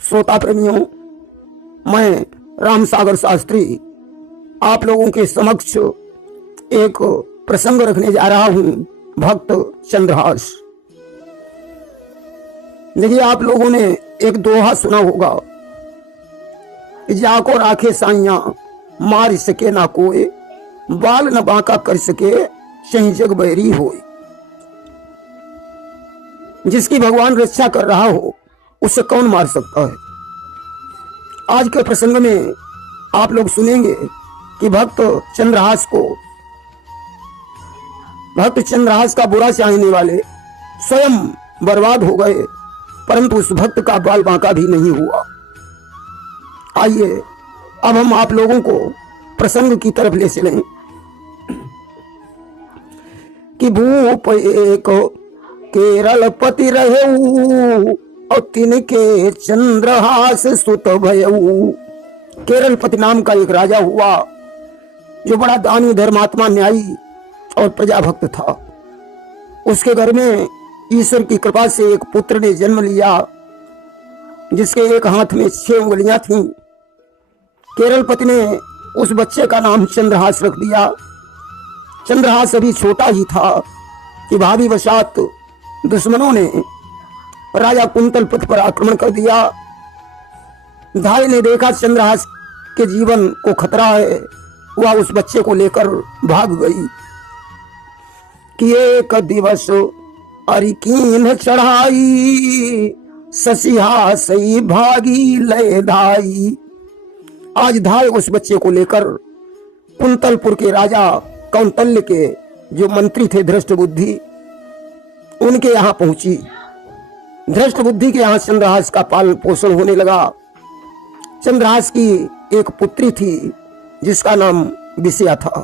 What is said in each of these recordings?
श्रोता प्रेमियों, मैं राम सागर शास्त्री आप लोगों के समक्ष एक प्रसंग रखने जा रहा हूं। भक्त चंद्रहास। देखिए, आप लोगों ने एक दोहा सुना होगा कि जाको राखे साइया मार सके ना कोई, बाल न बांका कर सके सही जग बैरी होए। जिसकी भगवान रक्षा कर रहा हो उसे कौन मार सकता है। आज के प्रसंग में आप लोग सुनेंगे कि भक्त चंद्रहास का बुरा चाहने वाले स्वयं बर्बाद हो गए, परंतु उस भक्त का बाल बांका भी नहीं हुआ। आइए अब हम आप लोगों को प्रसंग की तरफ ले चलें कि भूप एक केरल पति रहू और तिनके चंद्रहास सुत भयऊ। केरल पति नाम का एक राजा हुआ जो बड़ा दानी, धर्मात्मा, न्यायी और प्रजाभक्त था। उसके घर में ईश्वर की कृपा से एक पुत्र ने जन्म लिया जिसके एक हाथ में 6 उंगलियां थीं। केरल पति ने उस बच्चे का नाम चंद्रहास रख दिया। चंद्रहास अभी छोटा ही था कि भाभी वशात दुश्मनों ने राजा कुंतल पति पर आक्रमण कर दिया। धाय ने देखा चंद्रहास के जीवन को खतरा है, वह उस बच्चे को लेकर भाग गई कि एक दिवस अरिकीन चढ़ाई, ससिहा सही भागी लय धाई। आज धाय उस बच्चे को लेकर कुंतलपुर के राजा कौंतल्य के जो मंत्री थे धृष्टबुद्धि, उनके यहाँ पहुंची। धृष्टबुद्धि के यहाँ चंद्रहास का पालन पोषण होने लगा। चंद्रहास की एक पुत्री थी जिसका नाम विषया था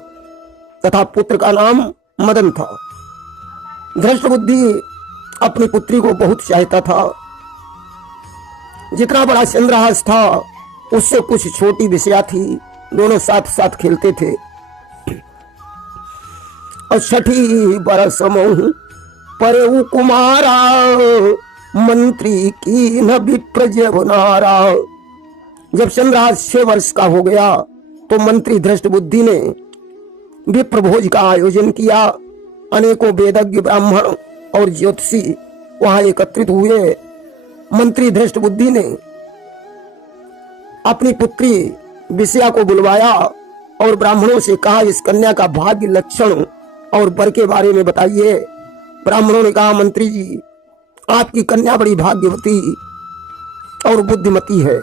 तथा पुत्र का नाम मदन था। धृष्टबुद्धि अपनी पुत्री को बहुत चाहता था। जितना बड़ा चंद्रहास था उससे कुछ छोटी विषया थी। दोनों साथ साथ खेलते थे। और 6 बरस मोह परेऊ कुमारा, मंत्री की न विप्र जवनारा। जब चंद्रहास 6 वर्ष का हो गया तो मंत्री धृष्टबुद्धि ने विप्र भोज का आयोजन किया। अनेकों वेदज्ञ, ब्राह्मण और ज्योतिषी वहां एकत्रित हुए। मंत्री धृष्टबुद्धि ने अपनी पुत्री विषया को बुलवाया और ब्राह्मणों से कहा, इस कन्या का भाग्य, लक्षण और वर के बारे में बताइए। ब्राह्मणों ने कहा, मंत्री जी, आपकी कन्या बड़ी भाग्यवती और बुद्धिमती है।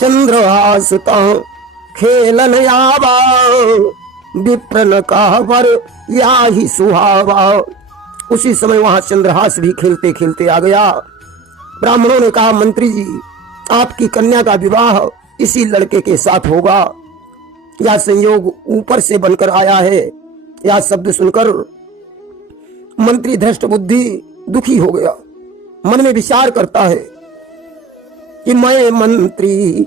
चंद्रहास खेलन आवा, विप्रन का वर या ही सुहावा। उसी समय वहां चंद्रहास भी खेलते खेलते आ गया। ब्राह्मणों ने कहा, मंत्री जी, आपकी कन्या का विवाह इसी लड़के के साथ होगा। यह संयोग ऊपर से बनकर आया है। यह शब्द सुनकर मंत्री धृष्टबुद्धि दुखी हो गया। मन में विचार करता है कि मैं मंत्री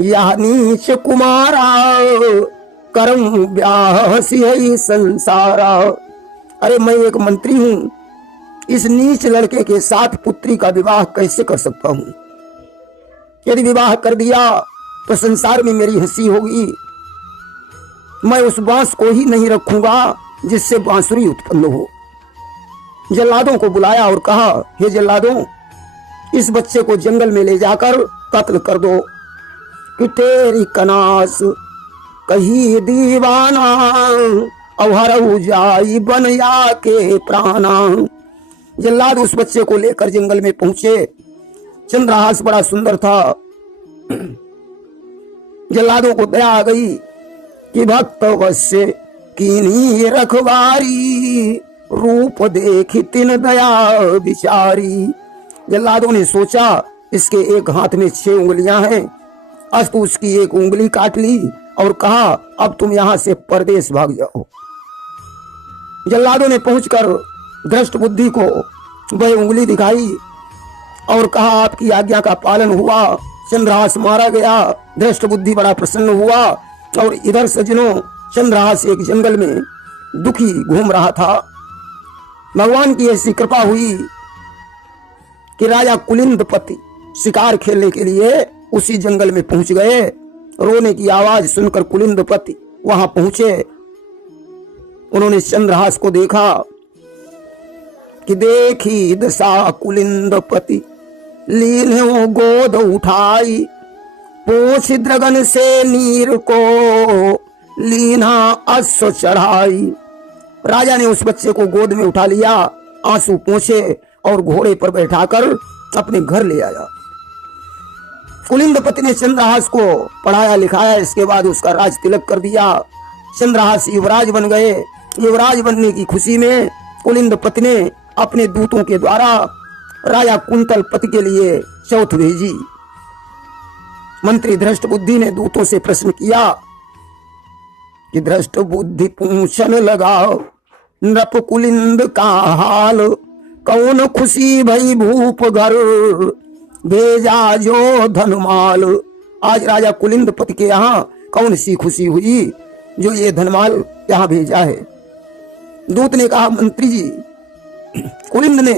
या नीच कुमारा, करम ब्याह सिंह संसारा। अरे, मैं एक मंत्री हूं, इस नीच लड़के के साथ पुत्री का विवाह कैसे कर सकता हूं। यदि विवाह कर दिया तो संसार में मेरी हंसी होगी। मैं उस बांस को ही नहीं रखूंगा जिससे बांसुरी उत्पन्न हो। जल्लादों को बुलाया और कहा, हे जल्लादों, इस बच्चे को जंगल में ले जाकर कत्ल कर दो कि तेरी कनास कही दीवाना, अवहरऊ जाई बनया के प्राणा। जल्लाद उस बच्चे को लेकर जंगल में पहुंचे। चंद्रहास बड़ा सुंदर था। जल्लादों को दया आ गई कि भक्त वश्य कीनी रखवारी, रूप देखी तिन दया बिचारी। जल्लादों ने सोचा, इसके एक हाथ में 6 उंगलियां हैं, अस्त उसकी एक उंगली काट ली और कहा, अब तुम यहां से परदेश भाग जाओ। जल्लादों ने पहुंचकर धृष्टबुद्धि को वह उंगली दिखाई और कहा, आपकी आज्ञा का पालन हुआ। चंद्रहास मारा गया। धृष्टबुद्धि बड़ा प्रसन्न हुआ। और इधर सज्जनों, चंद्रहास एक जंगल में दुखी घूम रहा था। भगवान की ऐसी कृपा हुई कि राजा कुलिंदपति शिकार खेलने के लिए उसी जंगल में पहुंच गए। रोने की आवाज सुनकर कुलिंदपति वहां पहुंचे। उन्होंने चंद्रहास को देखा कि देखी दशा कुलिंदपति लीन हो गोद उठाई, पूछ द्रगन से नीर को लीना अश्व चढ़ाई। राजा ने उस बच्चे को गोद में उठा लिया, आंसू पोंछे और घोड़े पर बैठाकर अपने घर ले आया। कुलिंदपति ने चंद्रहास को पढ़ाया लिखाया, इसके बाद उसका राज तिलक कर दिया। चंद्रहास युवराज बन गए। युवराज बनने की खुशी में कुलिंदपति ने अपने दूतों के द्वारा राजा कुंतलपति के लिए चौथ भेजी। मंत्री धृष्टबुद्धि ने दूतों से प्रश्न किया कि धृष्टबुद्धि पूछन लगा, नृप कुलिंद का हाल, कौन खुशी भई भूप घर, भेजा जो धनमाल। आज राजा कुलिंदपति के यहाँ कौन सी खुशी हुई जो ये धनमाल यहाँ भेजा है। दूत ने कहा, मंत्री जी, कुलिंद ने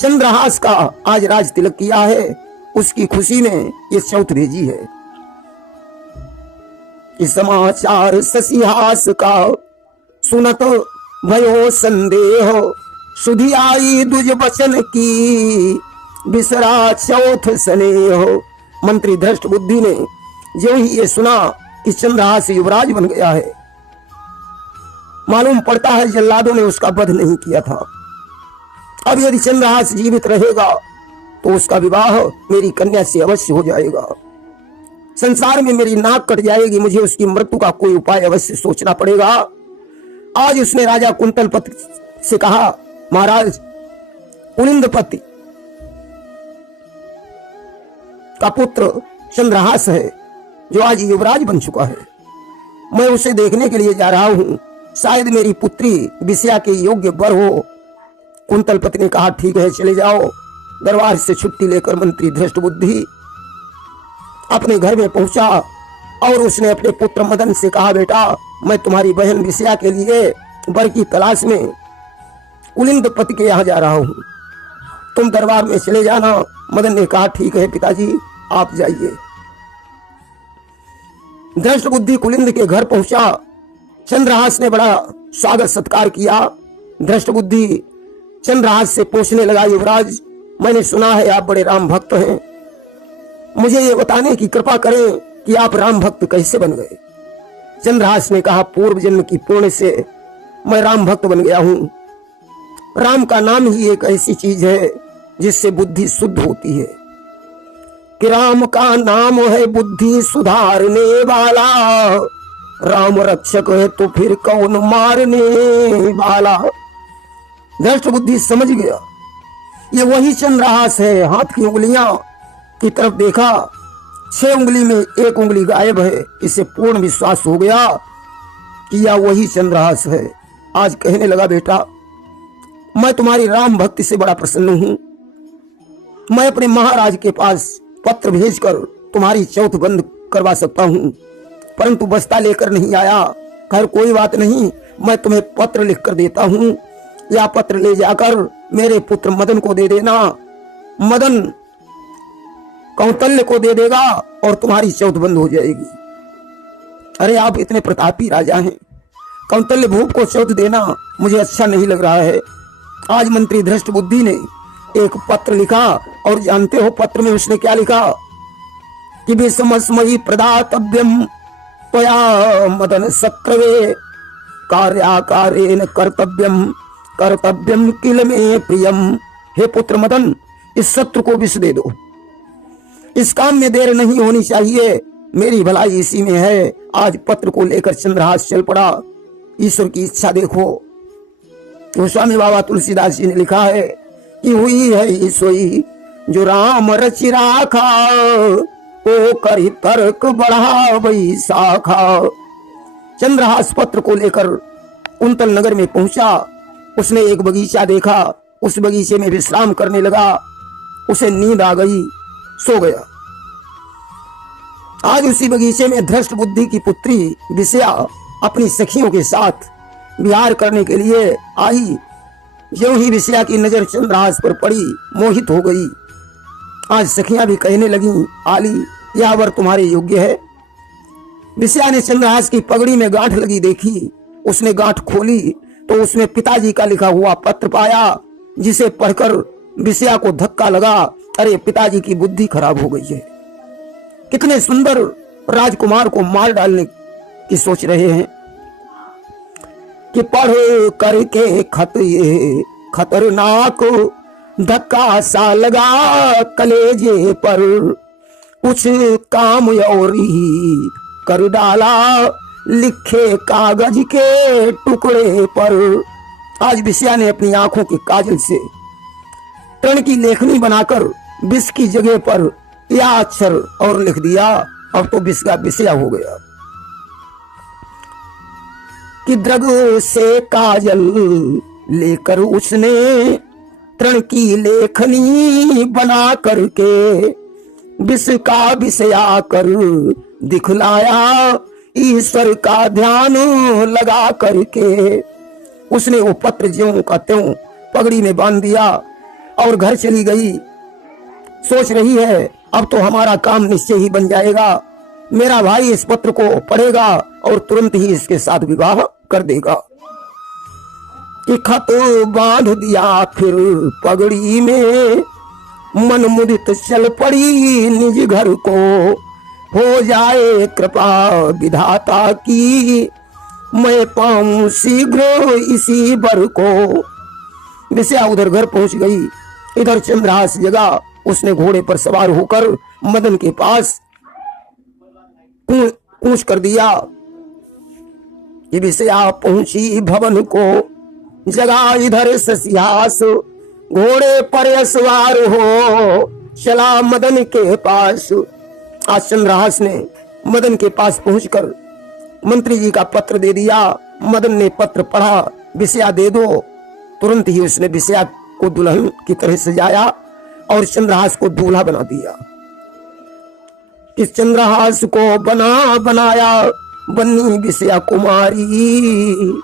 चंद्रहास का आज राज तिलक किया है, उसकी खुशी में ये चौथ भेजी है। कि समाचार शशिहास का सुनत भयो संदेह, सुधि आई दुज बचन की, बिसरा चौथ स्नेह। मंत्री धृष्टबुद्धि ने जो ही ये सुना कि चंद्रहास युवराज बन गया है, मालूम पड़ता है जल्लादों ने उसका वध नहीं किया था। अब यदि चंद्रहास जीवित रहेगा तो उसका विवाह मेरी कन्या से अवश्य हो जाएगा। संसार में मेरी नाक कट जाएगी, मुझे उसकी मृत्यु का कोई उपाय अवश्य सोचना पड़ेगा। आज उसने राजा कुंतलपति से कहा, महाराज, कुलिंदपति का पुत्र चंद्रहास है जो आज युवराज बन चुका है। मैं उसे देखने के लिए जा रहा हूं, शायद मेरी पुत्री विषया के योग्य वर हो। कुंतलपति ने कहा, ठीक है, चले जाओ। दरबार से छुट्टी लेकर मंत्री धृष्टबुद्धि अपने घर में पहुंचा और उसने अपने पुत्र मदन से कहा, बेटा, मैं तुम्हारी बहन विषया के लिए वर की तलाश में कुलिंदपति के यहाँ जा रहा हूं, तुम दरबार में चले जाना। मदन ने कहा, ठीक है पिताजी, आप जाइए। धृष्टबुद्धि कुलिंद के घर पहुंचा। चंद्रहास ने बड़ा स्वागत सत्कार किया। धृष्टबुद्धि चंद्रहास से पूछने लगा, युवराज, मैंने सुना है आप बड़े राम भक्त हैं, मुझे ये बताने की कृपा करें कि आप राम भक्त कैसे बन गए। चंद्रहास ने कहा, पूर्व जन्म की पुण्य से मैं राम भक्त बन गया हूं। राम का नाम ही एक ऐसी चीज है जिससे बुद्धि शुद्ध होती है कि राम का नाम है बुद्धि सुधारने वाला, राम रक्षक है तो फिर कौन मारने वाला। धृष्टबुद्धि समझ गया ये वही चंद्रहास है। हाथ की उंगलियां की तरफ देखा, 6 उंगली में 1 उंगली गायब है। इसे पूर्ण विश्वास हो गया कि यह वही चंद्रहास है। आज कहने लगा, बेटा, मैं तुम्हारी राम भक्ति से बड़ा प्रसन्न हूं। मैं अपने महाराज के पास पत्र भेजकर तुम्हारी चौथ बंद करवा सकता हूं, परंतु बस्ता लेकर नहीं आया। खैर कोई बात नहीं, मैं तुम्हें पत्र लिखकर देता हूं। यह पत्र ले जाकर मेरे पुत्र मदन को दे देना। मदन कौंतल्य को दे देगा और तुम्हारी चौथ बंद हो जाएगी। अरे आप इतने प्रतापी राजा हैं, कौंतल्य भूप को चौथ देना मुझे अच्छा नहीं लग रहा है। आज मंत्री धृष्टबुद्धि ने एक पत्र लिखा और जानते हो पत्र में उसने क्या लिखा कि विषमस्मयि प्रदातव्यम त्वया मदन सत्रवे, कार्याकारेण कर्तव्यम कर्तव्यम किल में प्रियम। हे पुत्र मदन, इस शत्रु को विष दे दो। इस काम में देर नहीं होनी चाहिए, मेरी भलाई इसी में है। आज पत्र को लेकर चंद्रहास चल पड़ा। ईश्वर की इच्छा देखो। गोस्वामी बाबा तुलसीदास जी ने लिखा है कि हुई है सोई जो राम रचि राखा, ओ करी तर्क बढ़ा वही शाखा। चंद्रहास पत्र को लेकर कुंतल नगर में पहुंचा। उसने एक बगीचा देखा, उस बगीचे में विश्राम करने लगा। उसे नींद आ गई, सो गया। आज उसी बगीचे में धृष्टबुद्धि की पुत्री विषया अपनी सखियों के साथ विहार करने के लिए आई। ज्यों ही विषया की नजर चंद्रहास पर पड़ी, मोहित हो गई। आज सखियां भी कहने लगी, आली यह वर तुम्हारे योग्य है। विषया ने चंद्रहास की पगड़ी में गांठ लगी देखी। उसने गांठ खोली तो उसमें पिताजी का लिखा हुआ पत्र पाया, जिसे पढ़कर विषया को धक्का लगा। अरे पिताजी की बुद्धि खराब हो गई है। कितने सुंदर राजकुमार को मार डालने की सोच रहे हैं कि पढ़ करके खत ये खतरनाक धक्का सा लगा कलेजे पर, कुछ काम और ही कर डाला लिखे कागज के टुकड़े पर। आज विषया ने अपनी आंखों के काजल से तृण की लेखनी बनाकर विष की जगह पर यह अक्षर और लिख दिया। अब तो विष का विषया हो गया कि द्रग से काजल लेकर उसने तृण की लेखनी बना करके विष का विषया कर दिखलाया ईश्वर का ध्यान लगा करके। उसने वो पत्र ज्यों का त्यों पगड़ी में बांध दिया और घर चली गई। सोच रही है अब तो हमारा काम निश्चय ही बन जाएगा। मेरा भाई इस पत्र को पढ़ेगा और तुरंत ही इसके साथ विवाह कर देगा। कि खत बांध दिया फिर पगड़ी में, मन मुदित चल पड़ी निज घर को, हो जाए कृपा विधाता की, मैं पाऊं शीघ्र इसी बर को। विषया उधर घर पहुंच गई। इधर चंद्रहास जगा। उसने घोड़े पर सवार होकर मदन के पास कूच कर दिया। कि विषया पहुंची भवन को, जगा इधर ससियास, घोड़े पर सवार हो चला मदन के पास। आज चंद्रहास ने मदन के पास पहुंचकर मंत्री जी का पत्र दे दिया। मदन ने पत्र पढ़ा, विषया दे दो। तुरंत ही उसने विषया को दुल्हन की तरह सजाया और चंद्रहास को दूल्हा बना दिया। इस चंद्रहास को बनाया बन्नी विषया कुमारी,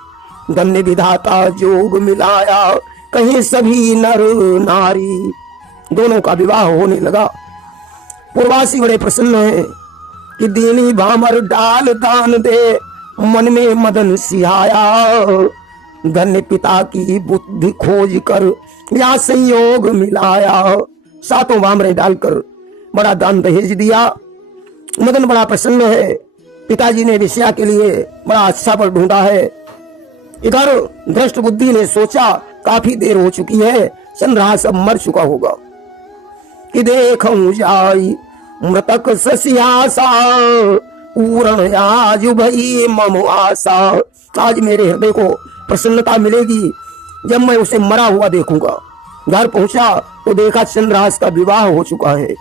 धन्य विधाता जोग मिलाया कहीं सभी नर नारी। दोनों का विवाह होने लगा। पूर्वासी बड़े प्रसन्न हैं कि दीनी भामर डाल दान दे, मन में मदन सिहाया, धन्य पिता की बुद्धि खोज कर या संयोग मिलाया। सातों भामरे डालकर बड़ा दान दहेज दिया। मदन बड़ा प्रसन्न है। पिताजी ने विषया के लिए बड़ा अच्छा पर ढूंढा है। इधर दृष्ट बुद्धि ने सोचा काफी देर हो चुकी है, चंद्रहास अब मर चुका होगा। कि देखूं जाई मृतक ससियासा, पूर्ण आज भई मम आशा। आज मेरे हृदय को प्रसन्नता मिलेगी जब मैं उसे मरा हुआ देखूंगा। घर पहुंचा तो देखा चंद्रहास का विवाह हो चुका है।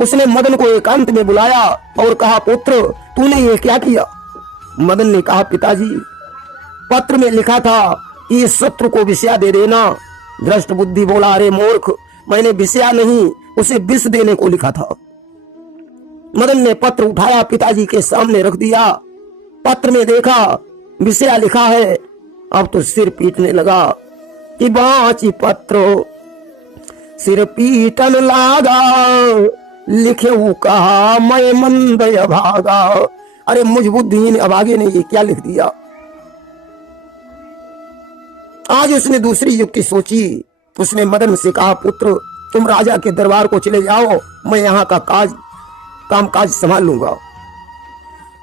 उसने मदन को एकांत में बुलाया और कहा, पुत्र तूने ये क्या किया? मदन ने कहा, पिताजी पत्र में लिखा था कि इस शत्रु को विषया दे देना। दृष्ट बुद्धि बोला, अरे मूर्ख, मैंने विषया नहीं उसे विष देने को लिखा था। मदन ने पत्र उठाया, पिताजी के सामने रख दिया। पत्र में देखा विषया लिखा है। अब तो सिर पीटने लगा कि बाँची पत्र सिर पीटन लागा, लिखे कहा मैं मंद भागा। अरे मुझ बुद्धिहीन अभागे ने ये क्या लिख दिया। आज उसने दूसरी युक्ति सोची। उसने मदन से कहा, पुत्र तुम राजा के दरबार को चले जाओ, मैं यहाँ का कामकाज संभाल लूंगा।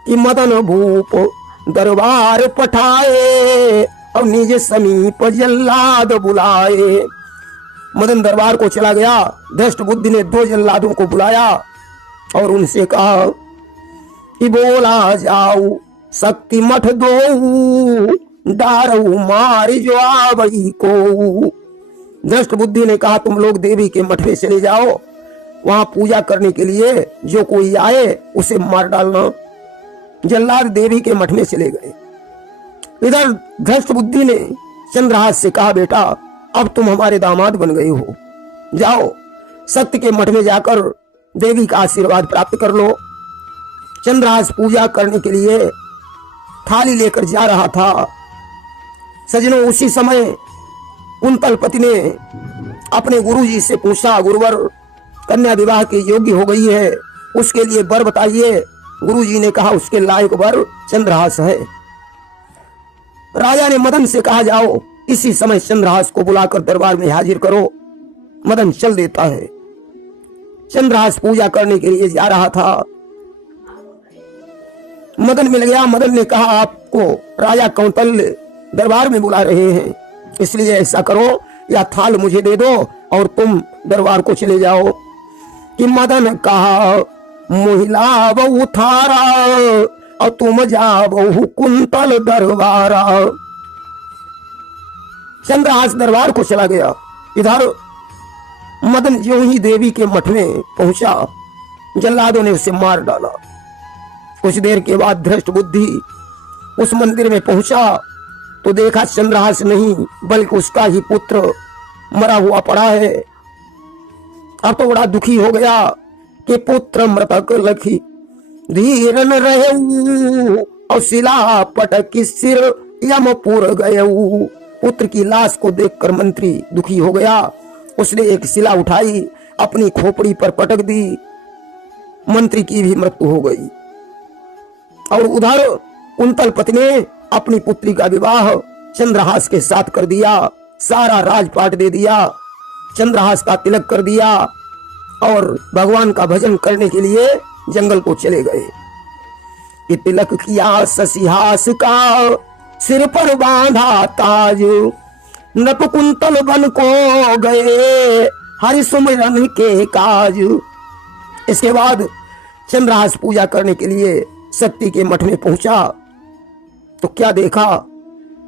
कि मदन भूप दरबार पठाए और निज समीप जल्लाद बुलाए। मदन दरबार को चला गया। दृष्ट बुद्धि ने 2 जल्लादों को बुलाया और उनसे कहा कि बोला जाऊ शक्ति मठ दो, डारू मार जो आवई को। दृष्ट बुद्धि ने कहा, तुम लोग देवी के मठ में चले जाओ, वहां पूजा करने के लिए जो कोई आए उसे मार डालना। जल्लाद देवी के मठ में चले गए। इधर दृष्ट बुद्धि ने चंद्रहास से कहा, बेटा अब तुम हमारे दामाद बन गए हो, जाओ सत्य के मठ में जाकर देवी का आशीर्वाद प्राप्त कर लो। चंद्रहास पूजा करने के लिए थाली लेकर जा रहा था। सजनों, उसी समय कुंतलपति ने अपने गुरुजी से पूछा, गुरुवर कन्या विवाह के योग्य हो गई है, उसके लिए वर बताइए। गुरुजी ने कहा उसके लायक वर चंद्रहास है। राजा ने मदन से कहा जाओ इसी समय चंद्रहास को बुलाकर दरबार में हाजिर करो। मदन चल देता है। चंद्रहास पूजा करने के लिए जा रहा था। मदन मिल गया। मदन ने कहा आपको राजा कौंतल्य दरबार में बुला रहे हैं, इसलिए ऐसा करो या थाल मुझे दे दो और तुम दरबार को चले जाओ। कि मदन कहा महिला बहु थारा और तुम जा बहु कुंतल दरबारा। चंद्रहास दरबार को चला गया। इधर मदन ज्यों ही देवी के मठ में पहुंचा, जल्लादों ने उसे मार डाला। कुछ देर के बाद धृष्ट बुद्धि उस मंदिर में पहुंचा तो देखा चंद्रहास नहीं बल्कि उसका ही पुत्र मरा हुआ पड़ा है। अब तो बड़ा दुखी हो गया कि पुत्र मृतक लखी धीरन रहे और शिला पटक सिर यमपुर गए। पुत्र की लाश को देखकर मंत्री दुखी हो गया। उसने एक शिला उठाई, अपनी खोपड़ी पर पटक दी। मंत्री की भी मृत्यु हो गई। और उधर कुंतल पति ने अपनी पुत्री का विवाह चंद्रहास के साथ कर दिया। सारा राजपाट दे दिया, चंद्रहास का तिलक कर दिया और भगवान का भजन करने के लिए जंगल को चले गए। कि तिलक किया शशिहास का सिर पर बांधा ताज, नप कुंतल बन को गए हरि सुमिरन के काज। इसके बाद चंद्रहास पूजा करने के लिए शक्ति के मठ में पहुंचा तो क्या देखा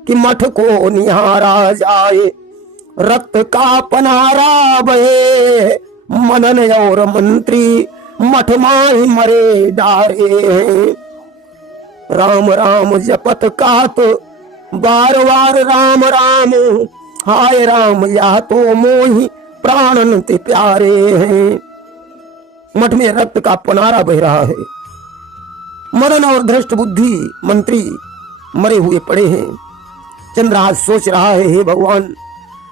कि मठ को निहारा जाए, रक्त का पनारा बहे, मनन और मंत्री मठ माही मरे डारे। राम राम जपत कात बार बार राम राम, हाय राम या तो मोहि प्राणन ते प्यारे हैं। मठ में रक्त का पनारा बह रहा है। मदन और धृष्ट बुद्धि मंत्री मरे हुए पड़े हैं। चंद्रहास सोच रहा है हे भगवान,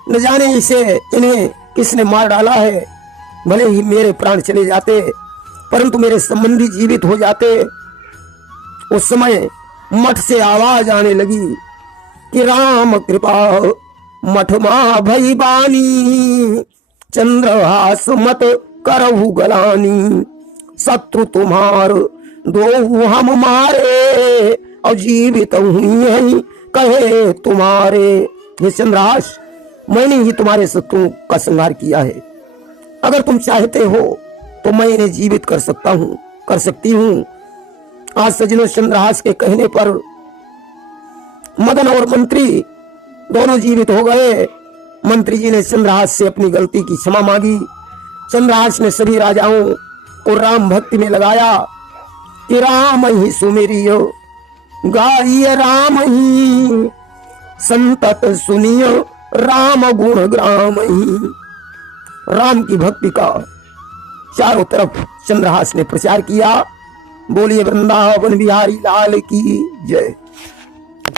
न जाने इन्हें किसने मार डाला है। भले ही मेरे प्राण चले जाते परंतु मेरे संबंधी जीवित हो जाते। उस समय मठ से आवाज आने लगी कि राम कृपा मठ मा भई बानी, चंद्रहास मत करहु गलानी। शत्रु तुम्हार दो हम मारे, और जीवित हुई कहे तुम्हारे। ये चंद्रहास, मैंने ही तुम्हारे शत्रुओं का संहार किया है। अगर तुम चाहते हो तो मैं इन्हें जीवित कर सकता हूँ, कर सकती हूँ। आज सज्जनों, चंद्रहास के कहने पर मदन और मंत्री दोनों जीवित हो गए। मंत्री जी ने चंद्रहास से अपनी गलती की क्षमा मांगी। चंद्रहास ने सभी राजाओं को राम भक्ति में लगाया कि राम ही सुमिरियो गाइए, राम ही संतत सुनियो, राम गुण ग्राम ही। राम की भक्ति का चारों तरफ चंद्रहास ने प्रचार किया। बोलिए वृंदावन बिहारी लाल की जय।